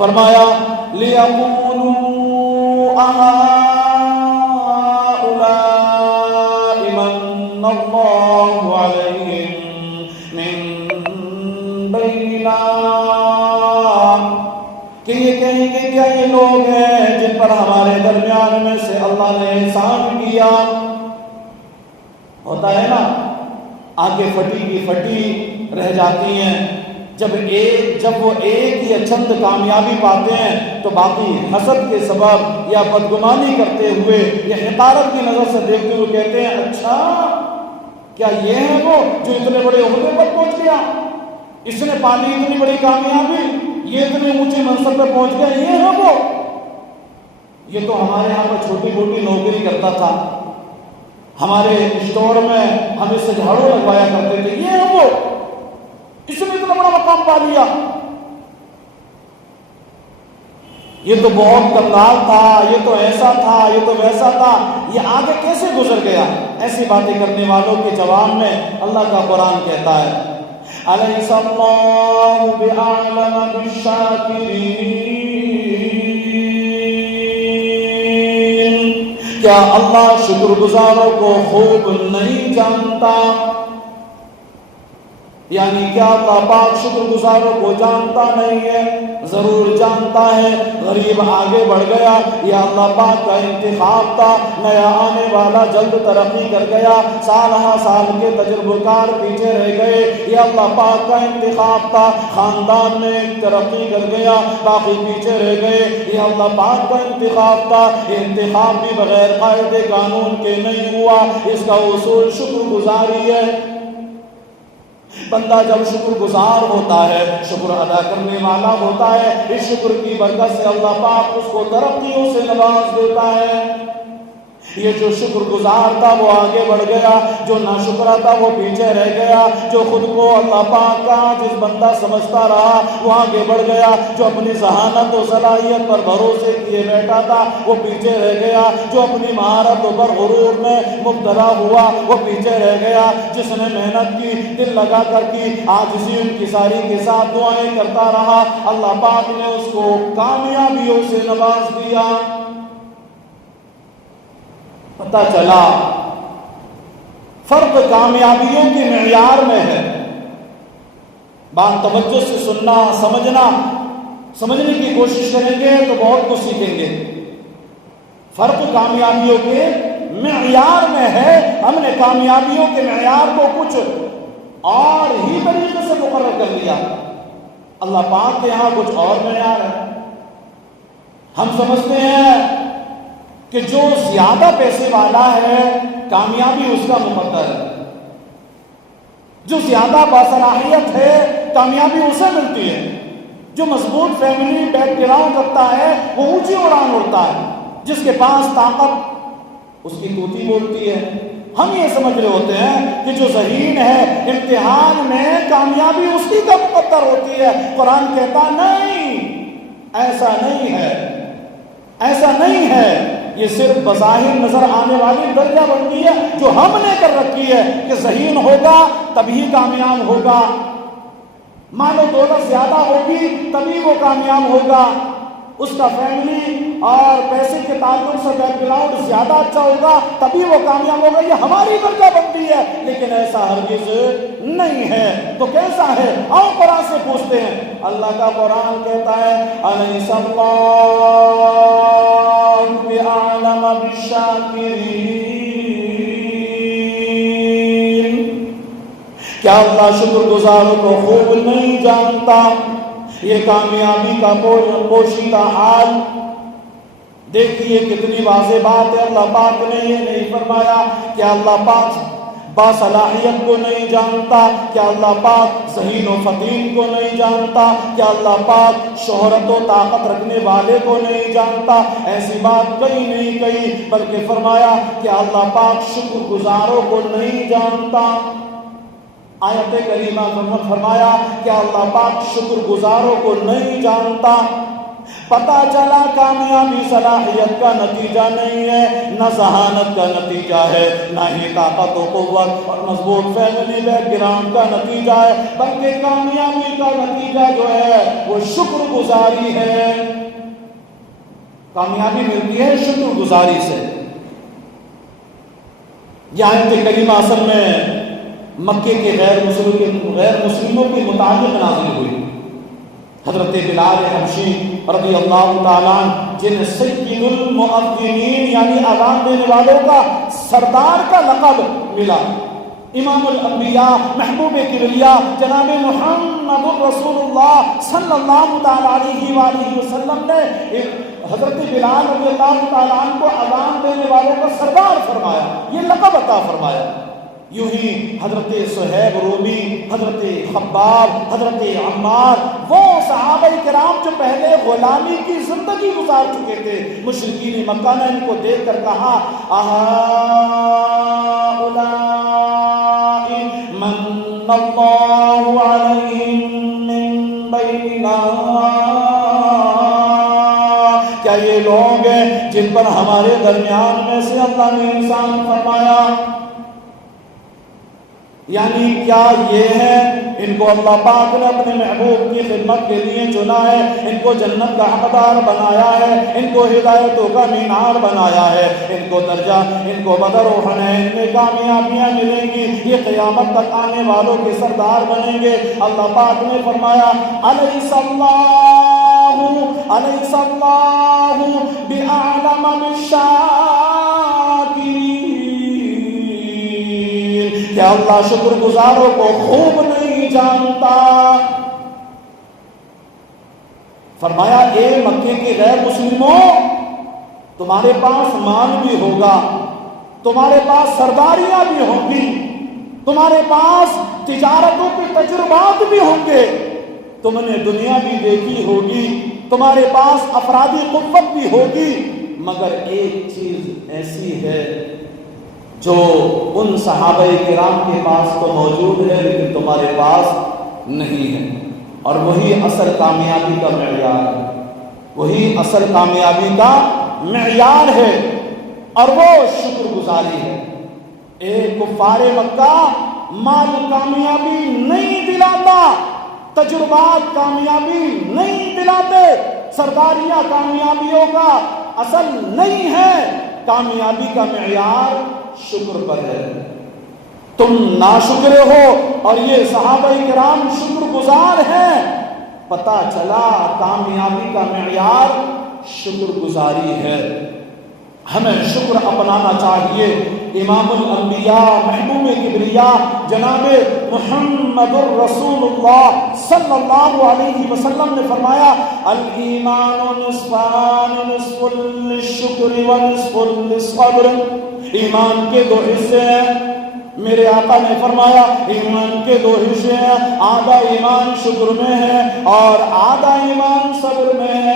فرمایا لِيَقُولُوا أَهَٰؤُلَاءِ مَنَّ اللَّهُ عَلَيْهِم مِّن بَيْنِنَا، کہ یہ کہیں گے کیا یہ لوگ ہیں جن پر ہمارے درمیان میں سے اللہ نے احسان کیا. ہوتا ہے نا آنکھیں پھٹی کی پھٹی رہ جاتی ہیں جب وہ ایک یا چند کامیابی پاتے ہیں تو باقی حسد کے سبب یا بدگمانی کرتے ہوئے یا حقارت کی نظر سے دیکھتے ہوئے کہتے ہیں اچھا کیا یہ ہے وہ جو اتنے بڑے عہدے پر پہنچ گیا، اس نے پانی اتنی بڑی کامیابی، یہ اتنے اونچی منصب پہ پہنچ گیا، یہ ہے وہ. یہ تو ہمارے یہاں پر چھوٹی موٹی نوکری کرتا تھا، ہمارے اسٹور میں ہم اس سے جھاڑو لگوایا کرتے تھے، یہ ہے وہ، اس نے اتنا بڑا مقام پا لیا. یہ تو بہت کمال تھا، یہ تو ایسا تھا، یہ تو ویسا تھا، یہ آگے کیسے گزر گیا. ایسی باتیں کرنے والوں کے جواب میں اللہ کا قرآن کہتا ہے أَلَيْسَ اللَّهُ بِأَعْلَمَ بِالشَّاكِرِينَ، کیا اللہ شکر گزاروں کو خوب نہیں جانتا؟ یعنی کیا اللہ پاک شکر گزاروں کو جانتا نہیں ہے؟ ضرور جانتا ہے. غریب آگے بڑھ گیا، یہ اللہ پاک کا انتخاب تھا. نیا آنے والا جلد ترقی کر گیا، سال ہاں سال کے تجربہ کار پیچھے رہ گئے، یہ اللہ پاک کا انتخاب تھا. خاندان میں ترقی کر گیا، باقی پیچھے رہ گئے، یہ اللہ پاک کا انتخاب تھا. یہ انتخاب بھی بغیر قاعدے قانون کے نہیں ہوا، اس کا اصول شکر گزاری ہے. بندہ جب شکر گزار ہوتا ہے، شکر ادا کرنے والا ہوتا ہے، اس شکر کی برکت سے اللہ پاک اس کو ترقیوں سے نواز دیتا ہے. یہ جو شکر گزار تھا وہ آگے بڑھ گیا، جو ناشکرا تھا وہ پیچھے رہ گیا. جو خود کو اللہ پاک کا جس بندہ سمجھتا رہا وہ آگے بڑھ گیا. جو اپنی ذہانت و صلاحیت پر بھروسے کیے بیٹھا تھا وہ پیچھے رہ گیا. جو اپنی مہارتوں پر غرور میں مبتلا ہوا وہ پیچھے رہ گیا. جس نے محنت کی، دل لگا کر کی، عاجزی ان کی ساری کے ساتھ دعائیں کرتا رہا، اللہ پاک نے اس کو کامیابیوں سے نواز دیا. پتہ چلا فرق کامیابیوں کے معیار میں ہے. بات توجہ سے سننا، سمجھنے کی کوشش کریں گے تو بہت کچھ سیکھیں گے. فرق کامیابیوں کے معیار میں ہے. ہم نے کامیابیوں کے معیار کو کچھ اور ہی طریقے سے مقرر کر لیا. اللہ پاک کے یہاں کچھ اور معیار ہے. ہم سمجھتے ہیں کہ جو زیادہ پیسے والا ہے کامیابی اس کا مقدر ہے، جو زیادہ باصلاحیت ہے کامیابی اسے ملتی ہے، جو مضبوط فیملی بیک گراؤنڈ رکھتا ہے وہ اونچی اڑان اڑتا ہے، جس کے پاس طاقت اس کی طوطی بولتی ہے. ہم یہ سمجھ رہے ہوتے ہیں کہ جو ذہین ہے امتحان میں کامیابی اس کی کا مقدر ہوتی ہے. قرآن کہتا نہیں، ایسا نہیں ہے، ایسا نہیں ہے. یہ صرف بظاہر نظر آنے والی درجہ بندی ہے جو ہم نے کر رکھی ہے کہ ذہین ہوگا تبھی کامیاب ہوگا، مال و دولت زیادہ ہوگی تبھی وہ کامیاب ہوگا، اس کا فیملی اور پیسے کے تعلق سے بیک گراؤنڈ زیادہ اچھا ہوگا تبھی وہ کامیاب ہوگا. یہ ہماری درجہ بندی ہے، لیکن ایسا ہرگز نہیں ہے. تو کیسا ہے؟ آؤ قرآن سے پوچھتے ہیں. اللہ کا قرآن کہتا ہے أَلَيْسَ اللَّهُ بِأَعْلَمَ بِالشَّاكِرِينَ، کیا اللہ شکر گزاروں کو خوب نہیں جانتا؟ یہ کامیابی کا پوشیدہ حال دیکھیے کتنی واضح بات ہے. اللہ پاک نے یہ نہیں فرمایا کہ اللہ پاک باصلاحیت کو نہیں جانتا، کیا اللہ پاک ذہین و فطین کو نہیں جانتا، کیا اللہ پاک شہرت و طاقت رکھنے والے کو نہیں جانتا. ایسی بات کہیں نہیں کہی، بلکہ فرمایا کہ اللہ پاک شکر گزاروں کو نہیں جانتا. آیت کریمہ میں فرمایا کہ اللہ پاک شکر گزاروں کو نہیں جانتا. پتہ چلا کامیابی صلاحیت کا نتیجہ نہیں ہے، نہ ذہانت کا نتیجہ ہے، نہ ہی طاقت و قوت اور مضبوط فیملی بیک گراؤنڈ کا نتیجہ ہے، بلکہ کامیابی کا نتیجہ جو ہے وہ شکر گزاری ہے۔ کامیابی ملتی ہے شکر گزاری سے۔ یہ آیت کریمہ اصل میں مکے کے غیر مسلموں کے متعلق نازل ہوئی۔ حضرت بلال حبشی رضی اللہ تعالیٰ جن سید المؤذنین یعنی اذان دینے والوں کا سردار کا لقب ملا، امام الانبیاء محبوب کبریا جناب محمد رسول اللہ صلی اللہ تعالیٰ علیہ وآلہ وسلم نے حضرت بلال رضی اللہ تعالیٰ عنہ کو اذان دینے والوں کا سردار فرمایا، یہ لقب عطا فرمایا۔ یوں ہی حضرت صہیب رومی، حضرت خباب، حضرت عمار، وہ صحابہ کرام جو پہلے غلامی کی زندگی گزار چکے تھے، مشرکین مکہ نے ان کو دیکھ کر کہا من اللہ علیہم من بیننا، کیا یہ لوگ ہیں جن پر ہمارے درمیان میں سے اللہ نے احسان فرمایا؟ یعنی کیا یہ ہے ان کو اللہ پاک نے اپنے محبوب کی خدمت کے لیے چنا ہے، ان کو جنت کا حقدار بنایا ہے، ان کو ہدایتوں کا مینار بنایا ہے، ان کو درجہ، ان کو بدر و حنین میں کامیابیاں ملیں گی، یہ قیامت تک آنے والوں کے سردار بنیں گے۔ اللہ پاک نے فرمایا الیس اللہ بأعلم بالشاکرین، کیا اللہ شکر گزاروں کو خوب نہیں جانتا؟ فرمایا اے مکے کے غیر مسلموں، تمہارے پاس مال بھی ہوگا، تمہارے پاس سرداریاں بھی ہوں گی، تمہارے پاس تجارتوں کے تجربات بھی ہوں گے، تم نے دنیا بھی دیکھی ہوگی، تمہارے پاس افرادی قوت بھی ہوگی، مگر ایک چیز ایسی ہے جو ان صحابہ کرام کے پاس تو موجود ہے لیکن تمہارے پاس نہیں ہے، اور وہی اصل کامیابی کا معیار ہے، وہی اصل کامیابی کا معیار ہے، اور وہ شکر گزاری ہے۔ ایک کفار مکہ مال کامیابی نہیں دلاتا، تجربات کامیابی نہیں دلاتے، سرداریاں کامیابیوں کا اصل نہیں ہے، کامیابی کا معیار شکر پر ہے۔ تم ناشکر ہو اور یہ صحابہ کرام شکر گزار ہیں، پتہ چلا کامیابی کا معیار شکر گزاری ہے۔ ہمیں شکر اپنانا چاہیے۔ امام الانبیاء محبوب کبریا جناب محمد الرسول اللہ صلی اللہ علیہ وسلم نے فرمایا الایمان نصفان، نصف للشکر ونصف للصبر، ایمان کے دو حصے ہیں، میرے آقا نے فرمایا ایمان کے دو حصے ہیں، آدھا ایمان شکر میں ہے اور آدھا ایمان صبر میں ہے۔